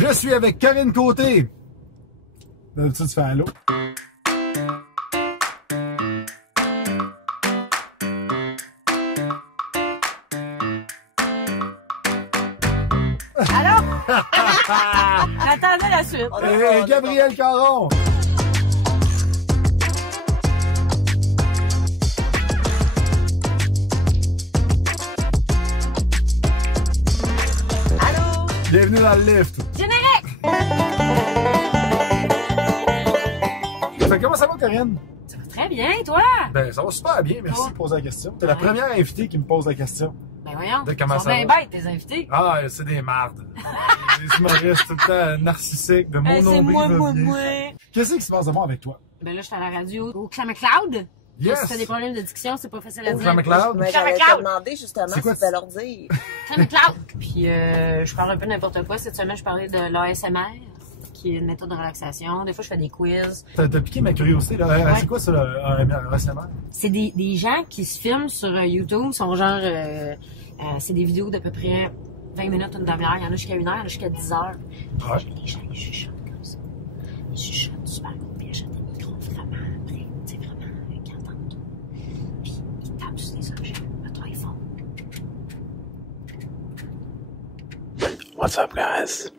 Je suis avec Karine Côté. D'habitude, tu fais allô. Allô? J'attendais la suite. Et Gabriel Caron. Allô? Bienvenue dans le lift. Générique! Fait, comment ça va, Karine? Ça va très bien, toi? Ben, ça va super bien, merci Oh. de poser la question. T'es la première invitée qui me pose la question. Ben voyons, De comment ils sont ça bien va? bêtes, tes invités. Ah, c'est des mardes. Des humoristes tout le temps narcissiques, de mon C'est nombril moi, va moi, bien. moi. Qu'est-ce qui se passe de bon avec toi? Ben là, je suis à la radio au ClamCloud. Yes! Si t'as des problèmes de diction, c'est pas facile à Au dire. ClamCloud? Mais j'allais te demander justement C'est si quoi, tu peux leur dire. ClamCloud. Puis je parle un peu n'importe quoi. Cette semaine, je parlais de l'ASMR, qui est une méthode de relaxation. Des fois, je fais des quiz. T'as piqué ma curiosité, là. Ouais. C'est quoi ça, un ASMR? C'est des gens qui se filment sur YouTube, sont genre... c'est des vidéos d'à peu près 20 minutes, une demi-heure. Il y en a jusqu'à 1 heure, il y en a jusqu'à 10 heures. Ouais. Les gens, ils chuchotent comme ça. Ils chuchotent super gros, puis ils achètent des micros vraiment près, tu sais, vraiment qui entendent tout. Puis ils tapent sur des objets. Mettons, ils font. What's up, guys?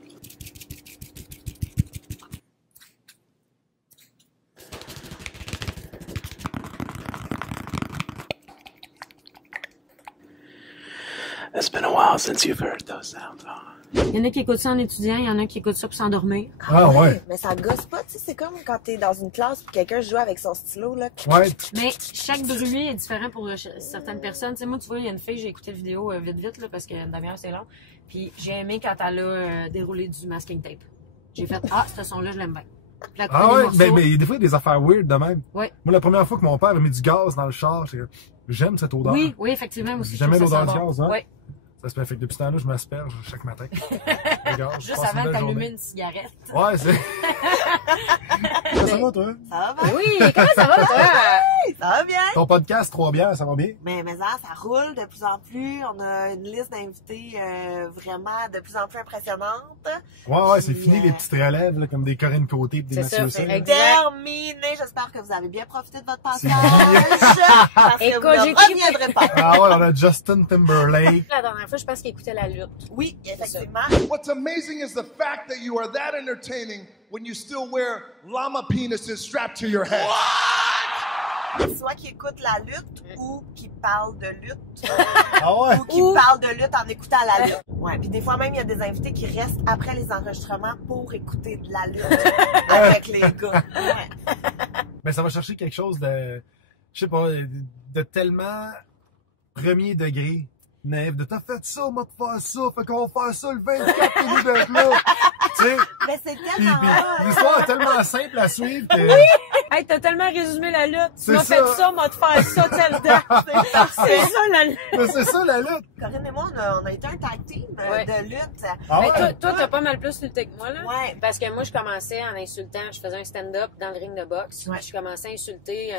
It's been a while since you've heard those sounds, huh? Il y en a qui écoutent ça en étudiant, il y en a qui écoutent ça pour s'endormir. Ah, ouais. Mais ça gosse pas, tu sais, c'est comme quand t'es dans une classe et quelqu'un joue avec son stylo, là. Ouais. Mais chaque bruit est différent pour certaines personnes. Tu sais, moi, tu vois, il y a une fille, j'ai écouté la vidéo vite, là, parce qu'une demi-heure, c'est long. Puis j'ai aimé quand elle a déroulé du masking tape. J'ai fait, ah, ce son-là, je l'aime bien. Puis elle a coupé Ah des ouais, morceaux. ben, des fois, il y a des affaires weird de même. Ouais. Moi, la première fois que mon père a mis du gaz dans le char, j'étais comme, j'aime cette odeur. Oui, oui, effectivement, moi aussi. Jamais je trouve ça l'odeur sent du bon. gaz, hein? Ouais. Ça se fait que depuis ce temps-là, je m'asperge chaque matin. Le gaz, je Juste passe avant une de belle t'allumer journée. une cigarette. Ouais, c'est... Ça va, toi? Ça va bien? Oui, comment ça va, toi? Ça va bien? Ton podcast, 3 bières, ça va bien? Mais ça roule de plus en plus. On a une liste d'invités vraiment de plus en plus impressionnante. Ouais, c'est Puis, fini les petites relèves, là, comme des Corinne Côté et des C'est Mathieu ça, C. exact. Terminé. J'espère que vous avez bien profité de votre passage. C'est Parce que Écoute, vous j'ai ne trippé. reviendrez pas. Ah ouais, on a Justin Timberlake. La dernière fois, je pense qu'il écoutait la lutte. Oui, effectivement. What's amazing is the fact that you are that entertaining when you still wear llama penises strapped to your head. Soit qui écoute la lutte ou qui parle de lutte. Ah ouais? Ou qui parle de lutte en écoutant la lutte. Ouais, puis des fois même, il y a des invités qui restent après les enregistrements pour écouter de la lutte avec les gars. Ouais. Ben, ça va chercher quelque chose de, je sais pas, de tellement premier degré. Naïf, de t'as fait ça, on va te faire ça, fait qu'on va faire ça le 24 minutes d'être là. Tu sais? Mais c'est Puis, tellement hot. l'histoire est tellement simple à suivre que... Hey, t'as tellement résumé la lutte. Tu C'est m'as ça. fait ça, moi te faire ça telle date. C'est ça la lutte. Mais c'est ça la lutte. Corinne et moi, on a été un tag team Ouais. de lutte. Ah Mais ouais? toi, t'as pas mal plus lutté que moi, là. Ouais. Parce que moi, je commençais en insultant. Je faisais un stand-up dans le ring de boxe. Ouais. Je commençais à insulter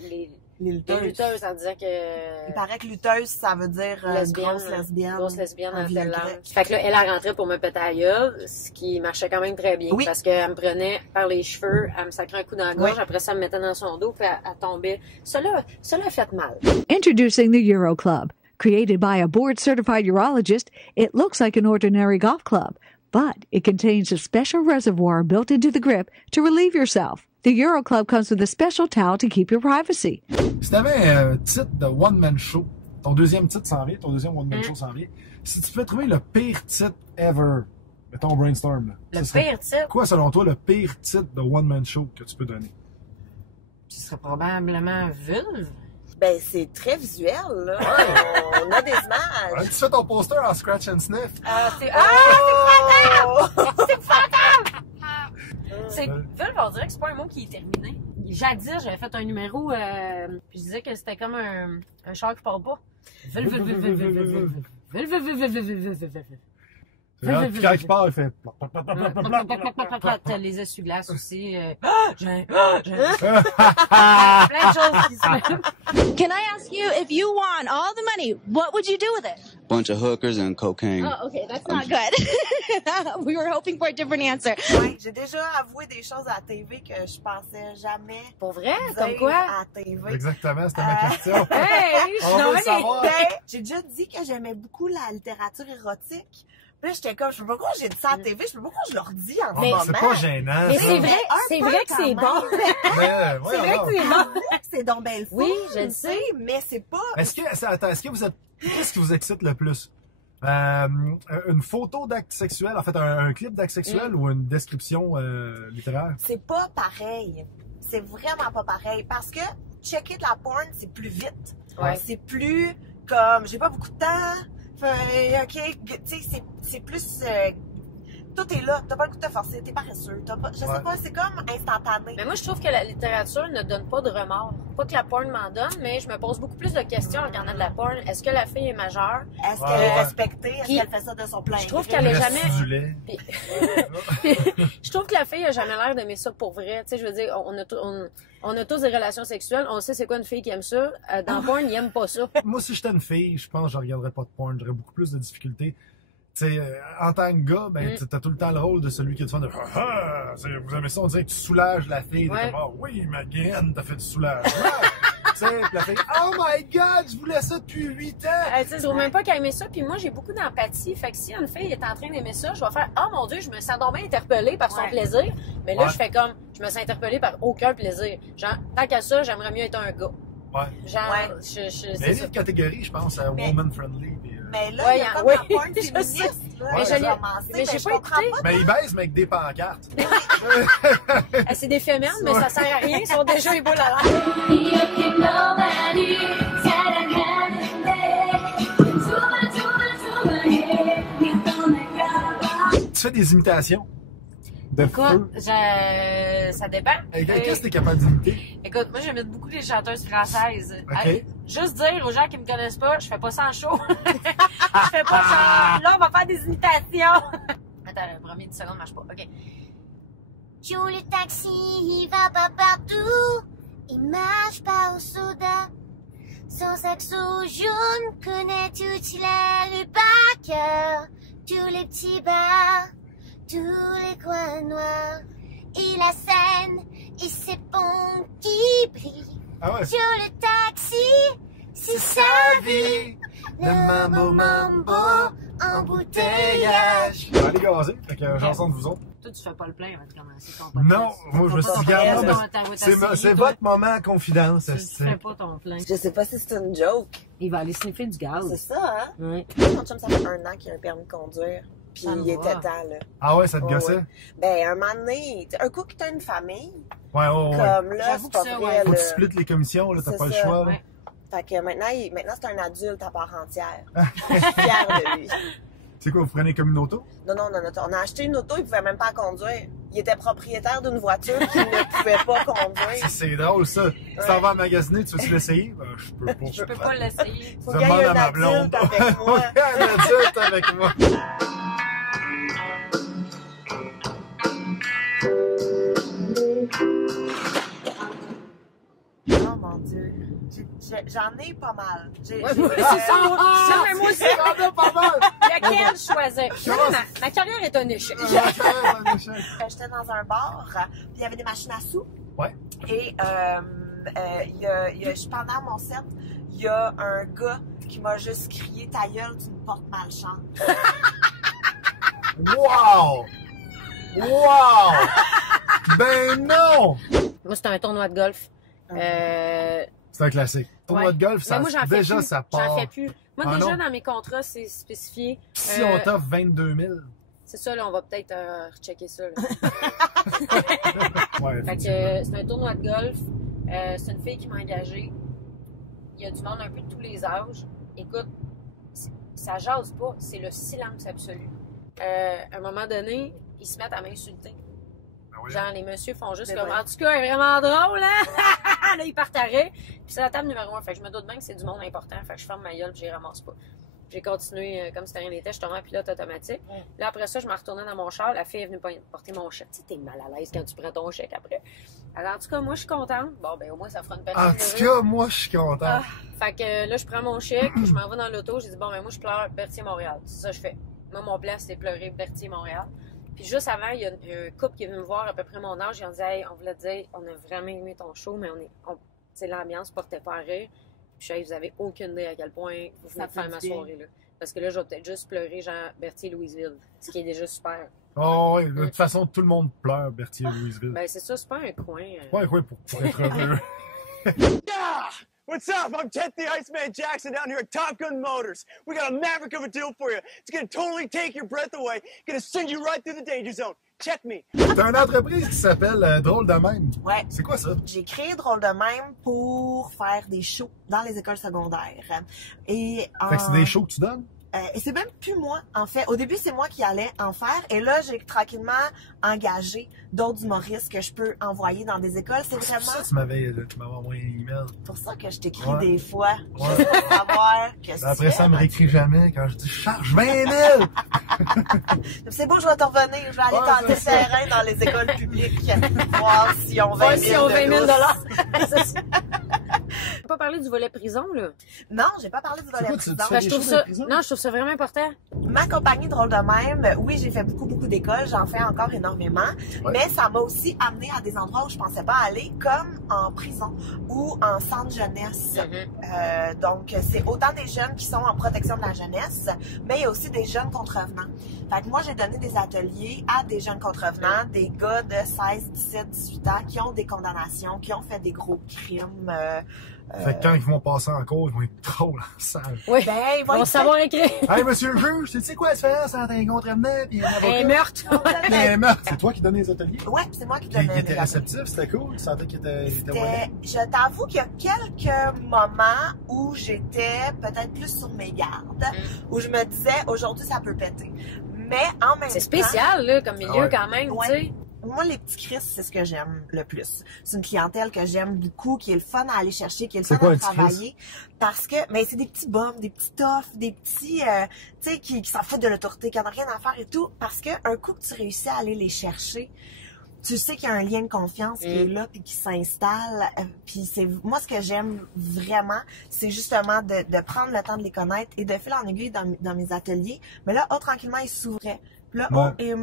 les Les lutteuses en disant que... Il paraît que lutteuse, ça veut dire grosse lesbienne. Grosse lesbienne en en vieux telle langue. grec. Fait que là, elle rentrait pour me péter à la gueule, ce qui marchait quand même très bien. Oui. Parce qu'elle me prenait par les cheveux, elle me sacrait un coup dans la gorge, Oui. après ça, elle me mettait dans son dos, puis elle tombait. Cela a fait mal. Introducing the Euro Club. Created by a board-certified urologist, it looks like an ordinary golf club, but it contains a special reservoir built into the grip to relieve yourself. The Euro Club comes with a special towel to keep your privacy. Si t'avais un titre de one-man show, ton deuxième titre s'en vient, ton deuxième one-man show s'en vient, si tu pouvais trouver le pire titre ever, mettons brainstorm, là, Le ce serait pire titre, quoi selon toi le pire titre de one-man show que tu peux donner? ce serait probablement vulve. Ben, c'est très visuel, là. On a des images. Ouais, tu fais ton poster en scratch and sniff. C'est C'est vulve, on dirait que c'est pas un mot qui est terminé. Jadis, j'avais fait un numéro, puis je disais que c'était comme un char qui parle pas. Vulve, vulve, vulve, vulve, vulve, vulve, vulve, vulve, vulve, vulve, vulve, vulve, vulve. C'est vrai, puis quand il part, il fait... T'as les essuie-glaces aussi. J'ai plein de choses qui se mettent. Can I ask you, if you won all the money, what would you do with it? Bunch of hookers and cocaine. Oh, okay, that's not good. We were hoping for a different answer. Ouais, j'ai déjà avoué des choses à la TV que je pensais jamais Pour vrai? dire Comme quoi? à la TV. Exactement, c'était ma question. Hey, je suis On veut dans le savoir. Ben, j'ai déjà dit que j'aimais beaucoup la littérature érotique. Puis là, j'étais comme, je sais pas pourquoi j'ai dit ça à la TV, je sais pas pourquoi je leur dis en ce Mais moment. c'est pas gênant. Mais ça. c'est vrai, c'est peu vrai que quand c'est même. bon. Mais, ouais, C'est vrai alors. que c'est bon. C'est donc belle fou. Oui, je le sais. Mais c'est pas... Est-ce que vous êtes... Qu'est-ce qui vous excite le plus? Une photo d'acte sexuel, en fait, un clip d'acte sexuel ou une description littéraire? C'est pas pareil. C'est vraiment pas pareil. Parce que checker de la porn, c'est plus vite. Ouais. C'est plus comme, j'ai pas beaucoup de temps. Fait, OK, tu sais, c'est plus... tout est là. T'as pas le goût de te forcer. T'es paresseux. Je sais pas, c'est comme instantané. Mais moi, je trouve que la littérature ne donne pas de remords. Pas que la porn m'en donne, mais je me pose beaucoup plus de questions en regardant de la porn. Est-ce que la fille est majeure? Est-ce qu'elle est respectée? Est-ce Puis, qu'elle fait ça de son plein je trouve gré? qu'elle est Reste jamais... du lait. Je trouve que la fille a jamais l'air d'aimer ça pour vrai. Tu sais, je veux dire, on a tous des relations sexuelles. On sait c'est quoi une fille qui aime ça. Dans porn, ils aiment pas ça. Moi, si j'étais une fille, je pense que je regarderais pas de porn. J'aurais beaucoup plus de difficultés. Tu sais, en tant que gars, ben, t'as tout le temps le rôle de celui qui est du fun de vous aimez ça, on dirait que tu soulages la fille. Ouais. T'es comme, oui, ma graine t'a fait du soulagement. Tu sais, puis la fille, oh my god, je voulais ça depuis 8 ans. Tu sais, je trouve même pas qu'elle aimait ça. Puis moi, j'ai beaucoup d'empathie. Fait que si une fille est en train d'aimer ça, je vais faire, oh mon Dieu, je me sens donc bien interpellée par son Ouais. plaisir. Mais là, Ouais. je fais comme, je me sens interpellée par aucun plaisir. Genre, tant qu'à ça, j'aimerais mieux être un gars. Ouais. Genre, Ouais. Mais c'est il y ça. a une catégorie, je pense, à Mais- woman friendly. Puis, Mais là, Ouais, il y a comme oui, la porn je sais. féministe. Là, Mais qui je a l'ai- commencé, mais j'ai je pas comprends écouté. pas. Mais ils baissent, mais avec des pancartes. C'est des féminin, mais ça sert à rien. Ils sont déjà les boules à l'air. Tu fais des imitations de Écoute, feu. ça dépend. Qu'est-ce que t'es capable d'imiter? Écoute, moi, j'aime beaucoup les chanteuses françaises. Ok. Allez, juste dire aux gens qui me connaissent pas, je fais pas ça en show. Je fais pas ça. Là, on va faire des imitations. Attends, le premier 10 secondes marche pas. OK. Joue le taxi, il va pas partout, il marche pas au soda. Son saxo jaune connaît toutes les rues par cœur, tous les petits bars, tous les coins noirs. Il a scène et ses ponts qui brillent. Ah ouais. Sur le taxi, c'est sa vie. Le mambo embouteillage. Allez gazer, fait que chanson de vous autres. Toi, tu fais pas le plein avant de commencer ton podcast. Non, moi je me suis dit, regarde, c'est votre moment confidence. Tu fais pas ton plein. Je sais pas si c'est une joke. Il va aller sniffer du gaz. C'est ça, hein? Ouais. Mon chum, ça fait 1 an qu'il a un permis de conduire. Puis Ça me il était va. temps, là. Ah ouais, ça te Ouais, gossait? ouais. Ben, un moment donné, un coup que t'as une famille, Ouais. comme là, J'avoue c'est pas que ça, vrai, ouais. Faut que là. tu splits les commissions, là, t'as C'est pas le ça, choix. là. ouais. Fait que maintenant, c'est un adulte à part entière. Je suis fière de lui. C'est quoi, vous prenez comme une auto? Non, on a acheté une auto, il pouvait même pas conduire. Il était propriétaire d'une voiture qu'il ne pouvait pas conduire. C'est drôle ça. Si t'en vas magasiner, tu veux-tu l'essayer? Ben, je peux pas. Je peux pas l'essayer. Faut Je qu'il y demande ait à un ma blonde. adulte avec moi. Un adulte avec moi. Oh mon Dieu. J'en ai pas mal. C'est ça. Non, mais moi aussi. J'en ai pas mal. Lequel choisir? Non, ma carrière est un échec. J'étais dans un bar, puis il y avait des machines à sous. Ouais. Et pendant mon set, il y a un gars qui m'a juste crié « Ta gueule, tu me portes malchance. Wow! Wow! Ben non! Moi, c'était un tournoi de golf. C'est un classique. Tournoi Ouais. de golf, ça, Mais moi, j'en fais déjà, plus. ça part. J'en fais plus. Moi, Ah déjà, non. dans mes contrats, c'est spécifié. Si on t'offre 22 000. C'est ça, là, on va peut-être rechecker ça. Là. Ouais, Fait que c'est un tournoi de golf. C'est une fille qui m'a engagée. Il y a du monde un peu de tous les âges. Écoute, ça jase pas. C'est le silence absolu. À un moment donné, ils se mettent à m'insulter. Ben oui. Genre, les messieurs font juste Mais comme, ouais. en tout cas, elle est vraiment drôle, hein? Là, ils partent à rire. Puis c'est la table numéro 1. Fait que je me doute bien que c'est du monde important. Fait que je ferme ma gueule puis j'y ramasse pas. J'ai continué comme si de rien n'était, je tombais en pilote automatique. Là, après ça, je me retournais dans mon char. La fille est venue porter mon chèque. Tu sais, t'es mal à l'aise quand tu prends ton chèque après. Alors, en tout cas, moi, je suis contente. Bon, ben, au moins, ça fera une personne. En tout cas, moi, je suis content. Fait que là, je prends mon chèque, je m'en vais dans l'auto. J'ai dit, bon, ben, moi, je pleure Berthier-Montréal. C'est ça que je fais. Moi, mon plan, c'était pleurer Berthier-Montréal. Puis juste avant, il y a un couple qui est venu me voir à peu près mon âge. Ils ont dit, hey, on voulait te dire, on a vraiment aimé ton show, mais l'ambiance portait pas à rire. Puis je sais, vous avez aucune idée à quel point vous venez de faire ma soirée, là. Parce que là, je vais peut-être juste pleurer genre Berthier-Louisville, ce qui est déjà super. Oh, oui, de toute façon, tout le monde pleure Berthier-Louisville. Ben, c'est ça, c'est pas un coin. C'est pas un coin pour être heureux. Yeah! What's up? I'm Ted the Iceman Jackson down here at Top Gun Motors. We got a maverick of a deal for you. It's gonna totally take your breath away. Gonna send you right through the danger zone. Check me. T'as une entreprise qui s'appelle Drôle de même. Ouais. C'est quoi ça? J'ai créé Drôle de même pour faire des shows dans les écoles secondaires. Et Fait que c'est des shows que tu donnes? Et c'est même plus moi, en fait. Au début, c'est moi qui allais en faire. Et là, j'ai tranquillement engagé d'autres humoristes que je peux envoyer dans des écoles. C'est C'est vraiment... pour ça que tu m'avais envoyé un email. pour ça que je t'écris Ouais. des fois. Ouais. Juste pour savoir qu'est-ce que Après tu ça, elle fais. me réécrit jamais quand je dis « Je charge 20 000! » C'est beau, je vais te revenir. Je vais aller Ouais, tenter c'est terrain dans les écoles publiques. Voir si on 20 Voir 000 si on 20 000 de lousse. On peut pas parler du volet prison, là. Non, j'ai pas parlé du volet quoi, tu prison. fais Ben, des je trouve shows ça, de prison? non, je trouve ça vraiment important. Ma compagnie Drôle de même, oui, j'ai fait beaucoup d'écoles, j'en fais encore énormément, Ouais. mais ça m'a aussi amené à des endroits où je pensais pas aller, comme en prison ou en centre jeunesse. Donc, c'est autant des jeunes qui sont en protection de la jeunesse, mais il y a aussi des jeunes contrevenants. Fait que moi, j'ai donné des ateliers à des jeunes contrevenants, des gars de 16, 17, 18 ans qui ont des condamnations, qui ont fait des gros crimes. Fait que quand ils vont passer en cours, ils vont être drôles en salle. Oui. Ben, ils vont On va être savoir écrire. Hey, monsieur le juge, tu sais quoi la différence entre un contrevenant et un avocat? Un meurtre. Et un meurtre. C'est toi qui donnais les ateliers? Ouais, c'est moi qui Il donnais était les réceptif, c'était cool. Tu sentais qu'il était ouais. Je t'avoue qu'il y a quelques moments où j'étais peut-être plus sur mes gardes, où je me disais, aujourd'hui, ça peut péter. Mais en même temps... C'est spécial, là, comme milieu, Ouais. quand même, Ouais. tu sais. Moi, les petits Chris, c'est ce que j'aime le plus. C'est une clientèle que j'aime beaucoup, qui est le fun à aller chercher, qui est le C'est fun quoi, à un petit Chris? travailler. Parce que, mais c'est des petits bums, des petits toughs, des petits, tu sais, qui s'en foutent de l'autorité, qui n'en ont rien à faire et tout. Parce que un coup que tu réussis à aller les chercher, tu sais qu'il y a un lien de confiance qui est là puis qui s'installe. Puis c'est moi ce que j'aime vraiment, c'est justement de prendre le temps de les connaître et de fil en aiguille dans mes ateliers. Mais là, tranquillement, ils s'ouvraient. Puis là, Ouais.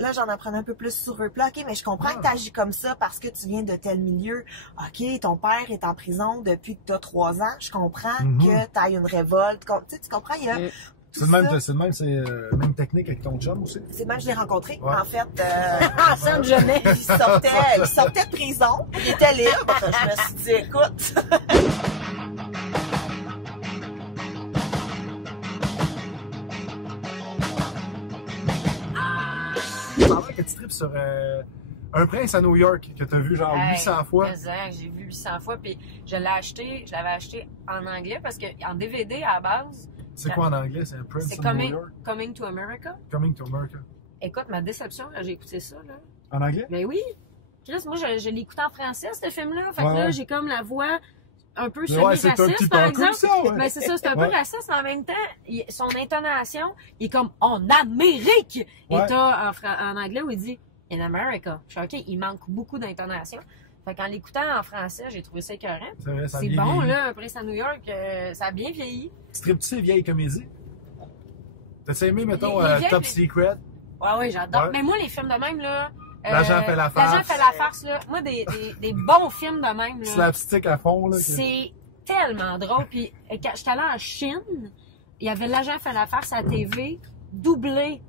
là, j'en apprenais un peu plus sur eux. Puis là, OK, mais je comprends que tu agis comme ça parce que tu viens de tel milieu. OK, ton père est en prison depuis que tu as 3 ans. Je comprends que tu as une révolte. Tu comprends? Il y a C'est le même, c'est même technique avec ton chum aussi? C'est même que je l'ai rencontré, Ouais. en fait. Ah, ça me jamais. Il sortait de prison, il était libre. Je me suis dit, écoute. Pendant que tu tripes sur Un prince à New York que tu as vu genre 800 fois. Exact, j'ai vu 800 fois. Puis je l'avais acheté en anglais parce qu'en DVD à la base. C'est quoi en anglais? C'est un Prince C'est of New York? Coming to America. Coming to America. Écoute, ma déception, là, j'ai écouté ça. Là. En anglais? Ben oui. Chris, moi, je l'ai écouté en français, ce film-là. Fait que Ouais. là, j'ai comme la voix un peu Ouais, c'est un semi-raciste, petit par peu exemple. comme ça, ouais. Ben, c'est ça, c'est un Ouais. peu raciste, mais en même temps, son intonation, il est comme « En Amérique! » Et Ouais. t'as en anglais où il dit « In America ». Je suis OK, il manque beaucoup d'intonation. Fait qu'en l'écoutant en français, j'ai trouvé ça écœurant. C'est vrai, ça a C'est bien bon, vieilli. là, un Prince à New York, ça a bien vieilli. Tu tripes-tu ces vieilles comédies? T'as aimé, mettons, Les vieilles, Top mais- Secret? Ouais, j'adore. Ouais. Mais moi, les films de même, là... L'agent fait la farce. L'agent fait la farce, là. Moi, des bons films de même, là. Slapstick à fond, là. C'est tellement drôle. Puis quand j'étais allée en Chine, il y avait l'agent fait la farce à la TV, doublé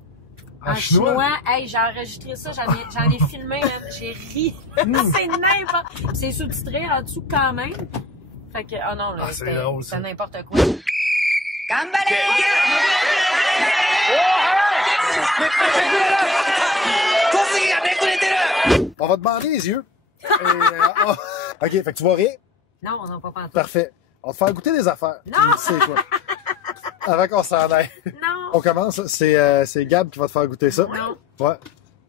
en chinois. Hey, j'ai enregistré ça, j'en ai filmé, man. J'ai ri. C'est n'importe. C'est sous-titré en dessous quand même. Fait que, oh non, là, c'est drôle, ça. c'était n'importe quoi. On va te demander les yeux. OK, fait que tu vois rien? Non, on n'a pas pantoute. Parfait. On va te faire goûter des affaires. Non! Tu sais quoi? Avant qu'on s'en aille. Non! On commence. C'est Gab qui va te faire goûter ça. Non. Ouais.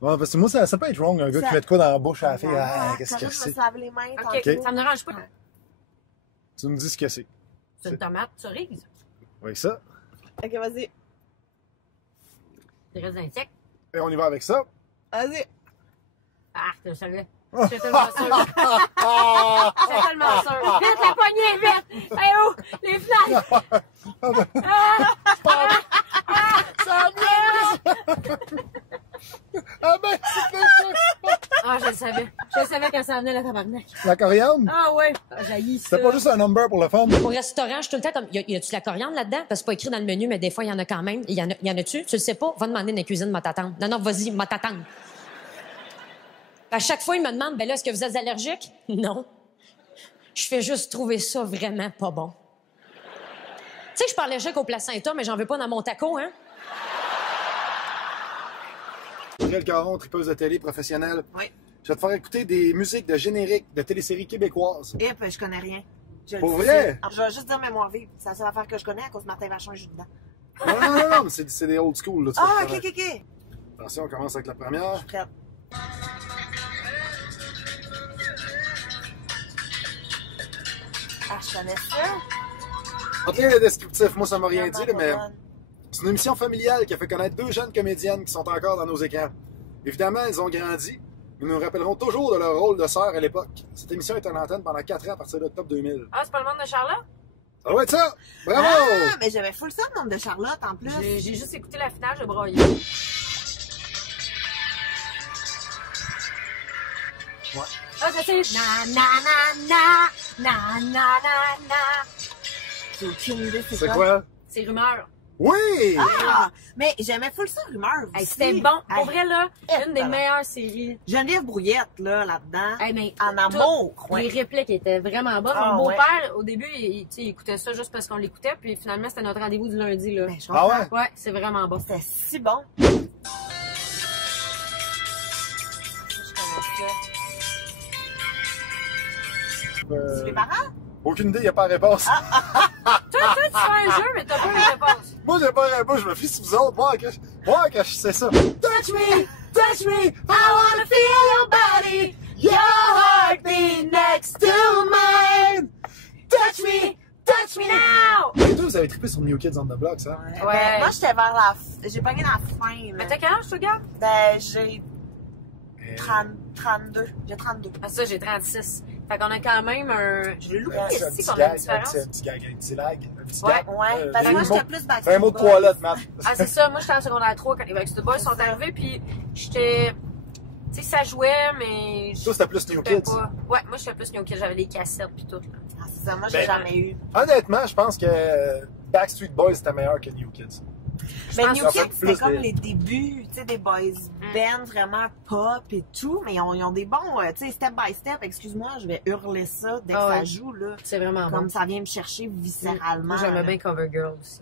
Ouais, parce que moi, ça peut être wrong, un gars qui met de quoi dans la bouche à la fille. Ah, qu'est-ce que Je me c'est? suis lavé les mains. OK, tantôt. ça me dérange pas. Tu me dis ce que c'est. C'est une tomate cerise. Oui, ça. Ok, vas-y. Il reste un sec. Et on y va avec ça. Vas-y. Ah, je le savais. J'étais tellement sûre. J'étais tellement sûre. Vite, la poignée, vite! Hey, oh! Les flashs! Ah ben, c'est Ah, je le savais. Je le savais quand ça venait, la tabarnak. la coriandre? Ah ouais, j'haïs ça. C'était pas juste un number pour le fun. Au restaurant, je suis tout le temps comme, y a-tu de la coriandre là-dedans? Parce que c'est pas écrit dans le menu, mais des fois, il y en a quand même. Y en a-tu? Tu le sais pas? Va demander dans la cuisine, ma t'attendre. Non, vas-y, ma t'attendre. À chaque fois, il me demande, ben là, est-ce que vous êtes allergique? Non. Je fais juste trouver ça vraiment pas bon. Tu sais que je suis pas allergique au placenta, mais j'en veux pas dans mon taco, hein? Gabrielle Caron, tripeuse de télé professionnelle. Oui. Je vais te faire écouter des musiques de génériques de téléséries québécoises. Et puis, je connais rien. Pour vrai? Je vais juste dire Mémoire vive. C'est la seule affaire que je connais à cause de Martin Vachon et Jules dedans. Non, mais c'est des old school. Là, Ah, ok. Attention, on commence avec la première. Je suis prête. Ah, je connais ça. Ok, le descriptif, moi ça m'a rien dit, Vraiment mais pas bonne. c'est une émission familiale qui a fait connaître deux jeunes comédiennes qui sont encore dans nos écrans. Évidemment, elles ont grandi. Ils nous rappelleront toujours de leur rôle de sœur à l'époque. Cette émission est en antenne pendant 4 ans à partir d'octobre 2000. Ah, c'est pas le monde de Charlotte? Ça doit être ça! Bravo! Ah, mais j'avais full ça, le nom de Charlotte, en plus. J'ai juste écouté la finale, je broyais. Ouais. Ah, ça c'est na na na na na na na. J'ai aucune idée, C'est quoi? C'est Rumeur. Oui! Ah! Mais j'aimais full ça, Rumeur. Hey, aussi. c'était bon. Pour Hey, vrai, là, une des voilà. meilleures séries. Geneviève Brouillette, là-dedans. Hey, mais En amour. Les répliques étaient vraiment bonnes. Ah, Mon beau-père, au début, il écoutait ça juste parce qu'on l'écoutait, puis finalement, c'était notre rendez-vous du lundi, là. Ben, je Ah comprends. ouais? Ouais, c'est vraiment bon. C'était si bon. Je connais ça. C'est les parents? Aucune idée, il n'y a pas de réponse. Toi, tu fais un jeu, mais t'as pas les réponses. Moi, j'ai pas de réponse, je me fie sur vous autres. Moi, que je sais ça. Touch me, I wanna feel your body, your heartbeat next to mine. Touch me now. Les deux, vous avez trippé sur New Kids on the Block, ça? Ouais. Ben, moi, j'étais vers la j'ai pogné la fin, là. Mais t'as quel âge, toi, gars? Ben, j'ai 32. J'ai 32. Ah, ça, j'ai 36. Fait qu'on a quand même un. Je l'ai loupé C'est un ici petit qu'on a une gag, différence. un petit gag, un petit lag, un petit Ouais. gag. Ouais, parce que moi, j'étais plus Backstreet Fais un mot de Boys. toilette, Matt. Ah, c'est ça. Moi, j'étais en secondaire 3 quand les Backstreet Boys sont arrivés, puis j'étais. Tu sais, ça jouait, mais. Toi, c'était plus New j'étais Kids. pas- Ouais, moi, j'étais plus New Kids. J'avais les cassettes, puis tout. Là. Ah, c'est ça, moi, j'ai Ben, jamais eu. Honnêtement, je pense que Backstreet Boys était meilleur que New Kids. Mais pense New que ça Kids, fait c'était plus comme des- les débuts, tu sais, des boys bands vraiment pop et tout, mais ils ont des bons, tu sais, step by step, excuse-moi, je vais hurler ça dès que Ah ça ouais. joue, là. C'est vraiment Comme bon. ça vient me chercher viscéralement. Moi, j'aimais là. bien Cover Girl aussi.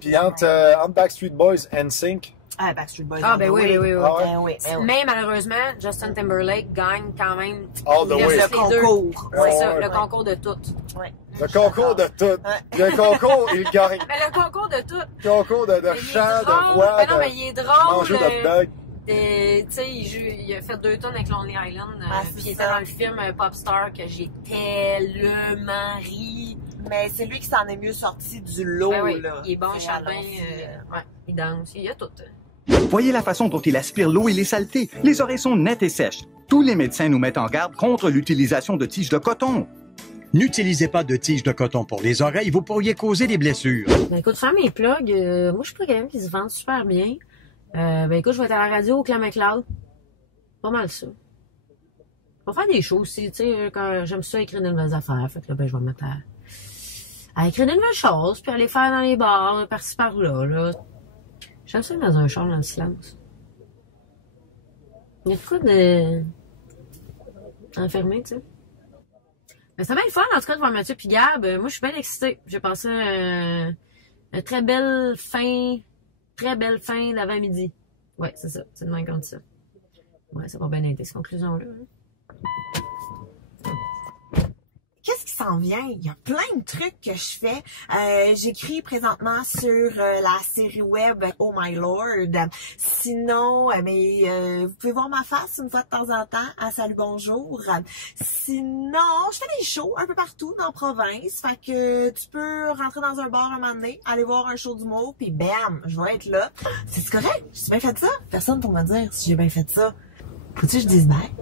Puis entre Backstreet Boys and NSYNC, Ah, Backstreet Boys. Ah, all ben the oui, way. oui, oui, oui. Ah ouais? Ben oui, ben oui. Mais malheureusement, Justin Timberlake gagne quand même. All the Il way. reste Le les deux. concours. C'est Ouais, ça, ouais. le concours de tout. Ouais. le concours de tout. Le concours, il gagne. Mais le concours de tout. Le concours de Il est chant, drôle. de voix, Ben non, de mais il est drôle. manger de dog. Tu sais, il a fait 2 tonnes avec Lonely Island. Ah, c'est puis il était ça. dans le film Popstar que j'ai tellement ri. Mais c'est lui qui s'en est mieux sorti du lot, Ben oui, là. il est bon, il Tu sais, chante bien. allons-y, Ouais, il danse, il y a tout. Voyez la façon dont il aspire l'eau et les saletés. Les oreilles sont nettes et sèches. Tous les médecins nous mettent en garde contre l'utilisation de tiges de coton. N'utilisez pas de tiges de coton pour les oreilles, vous pourriez causer des blessures. Ben écoute, faire mes plugs, moi je suis pas quelqu'un qui se vend super bien. Ben écoute, je vais être à la radio au Clan McLeod. Pas mal ça. On va faire des choses aussi, tu sais, quand j'aime ça écrire de nouvelles affaires. Fait que là, ben je vais me mettre à écrire de nouvelles choses, puis aller faire dans les bars, par-ci par-là, là. J'aime ça dans un char dans le silence. Il y a de quoi de enfermé, tu sais. Mais c'est bien le fun, en tout cas, de voir Mathieu puis Gab. Moi, je suis bien excitée. J'ai passé une très belle fin d'avant-midi. Ouais, c'est ça. C'est de même comme ça. Ouais, ça va bien aider, cette conclusion-là. Qu'est-ce qui s'en vient. Il y a plein de trucs que je fais. J'écris présentement sur la série web Oh My Lord. Sinon, vous pouvez voir ma face une fois de temps en temps à Salut Bonjour. Sinon, je fais des shows un peu partout dans la province. Fait que tu peux rentrer dans un bar un moment donné, aller voir un show d'humour, puis bam, je vais être là. C'est correct? J'ai bien fait ça? Personne pour me dire si j'ai bien fait ça. Faut-tu que je dise bye?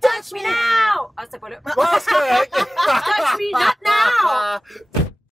Touch me now! Ah, c'était pas là. Ouais, c'est correct. Touch